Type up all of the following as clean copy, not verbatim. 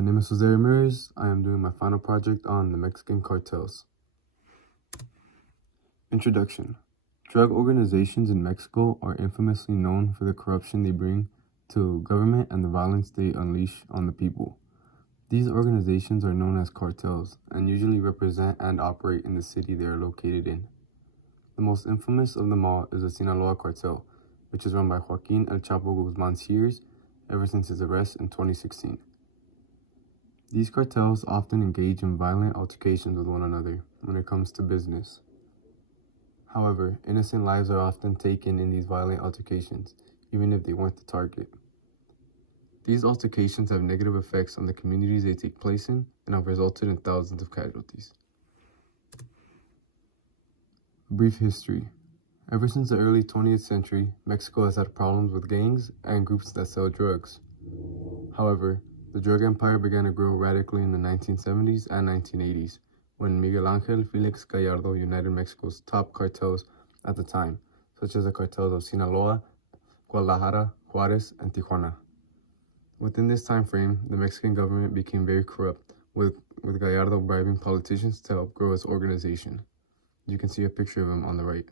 My name is Jose Ramirez. I am doing my final project on the Mexican cartels. Introduction. Drug organizations in Mexico are infamously known for the corruption they bring to government and the violence they unleash on the people. These organizations are known as cartels and usually represent and operate in the city they are located in. The most infamous of them all is the Sinaloa cartel, which is run by Joaquin El Chapo Guzman's years ever since his arrest in 2016. These cartels often engage in violent altercations with one another when it comes to business. However, innocent lives are often taken in these violent altercations, even if they weren't the target. These altercations have negative effects on the communities they take place in and have resulted in thousands of casualties. A brief history. Ever since the early 20th century, Mexico has had problems with gangs and groups that sell drugs. However, the drug empire began to grow radically in the 1970s and 1980s, when Miguel Ángel Félix Gallardo united Mexico's top cartels at the time, such as the cartels of Sinaloa, Guadalajara, Juárez, and Tijuana. Within this time frame, the Mexican government became very corrupt, with Gallardo bribing politicians to help grow his organization. You can see a picture of him on the right.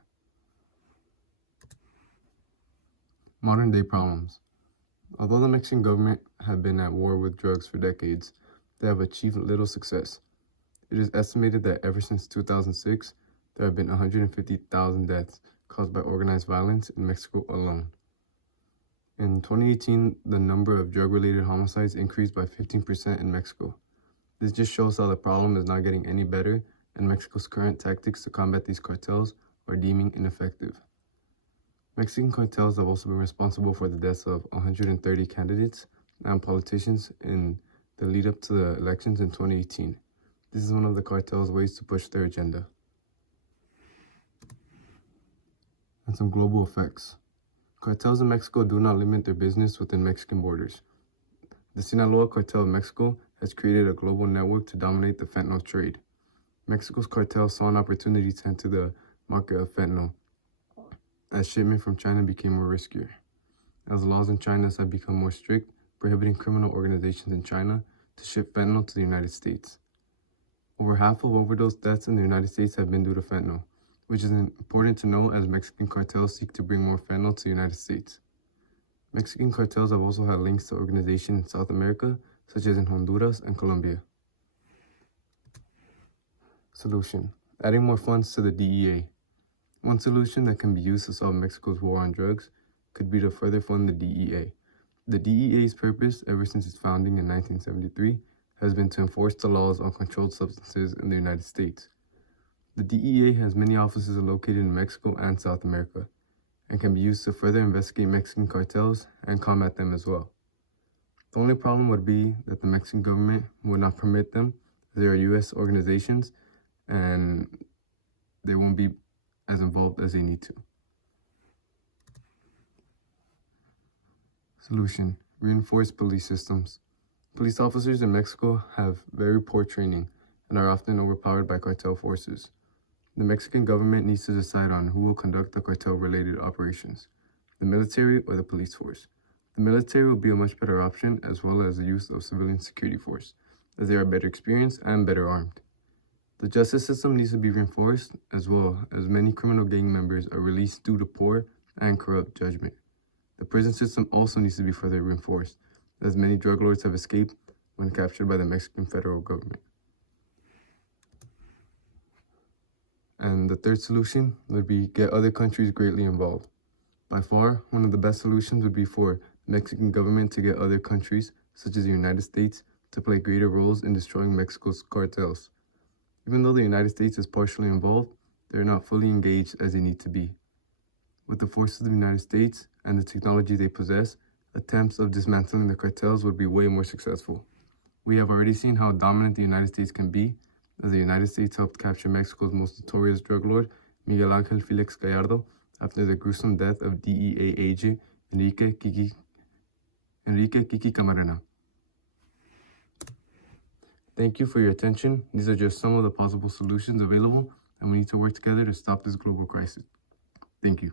Modern day problems. Although the Mexican government have been at war with drugs for decades, they have achieved little success. It is estimated that ever since 2006, there have been 150,000 deaths caused by organized violence in Mexico alone. In 2018, the number of drug-related homicides increased by 15% in Mexico. This just shows how the problem is not getting any better, and Mexico's current tactics to combat these cartels are deeming ineffective. Mexican cartels have also been responsible for the deaths of 130 candidates and politicians in the lead up to the elections in 2018. This is one of the cartel's ways to push their agenda. And some global effects. Cartels in Mexico do not limit their business within Mexican borders. The Sinaloa cartel of Mexico has created a global network to dominate the fentanyl trade. Mexico's cartel saw an opportunity to enter the market of fentanyl, as shipment from China became more riskier, as laws in China have become more strict, prohibiting criminal organizations in China to ship fentanyl to the United States. Over half of overdose deaths in the United States have been due to fentanyl, which is important to know as Mexican cartels seek to bring more fentanyl to the United States. Mexican cartels have also had links to organizations in South America, such as in Honduras and Colombia. Solution: adding more funds to the DEA. One solution that can be used to solve Mexico's war on drugs could be to further fund the DEA. The DEA's purpose, ever since its founding in 1973, has been to enforce the laws on controlled substances in the United States. The DEA has many offices located in Mexico and South America, and can be used to further investigate Mexican cartels and combat them as well. The only problem would be that the Mexican government would not permit them, as they are U.S. organizations, and they won't be as involved as they need to. Solution: reinforce police systems. Police officers in Mexico have very poor training and are often overpowered by cartel forces. The Mexican government needs to decide on who will conduct the cartel-related operations, the military or the police force. The military will be a much better option, as well as the use of civilian security force, as they are better experienced and better armed. The justice system needs to be reinforced, as well as many criminal gang members are released due to poor and corrupt judgment. The prison system also needs to be further reinforced, as many drug lords have escaped when captured by the Mexican federal government. And the third solution would be get other countries greatly involved. By far, one of the best solutions would be for the Mexican government to get other countries, such as the United States, to play greater roles in destroying Mexico's cartels. Even though the United States is partially involved, they are not fully engaged as they need to be. With the forces of the United States and the technology they possess, attempts of dismantling the cartels would be way more successful. We have already seen how dominant the United States can be, as the United States helped capture Mexico's most notorious drug lord, Miguel Ángel Félix Gallardo, after the gruesome death of DEA agent Enrique Kiki Camarena. Thank you for your attention. These are just some of the possible solutions available, and we need to work together to stop this global crisis. Thank you.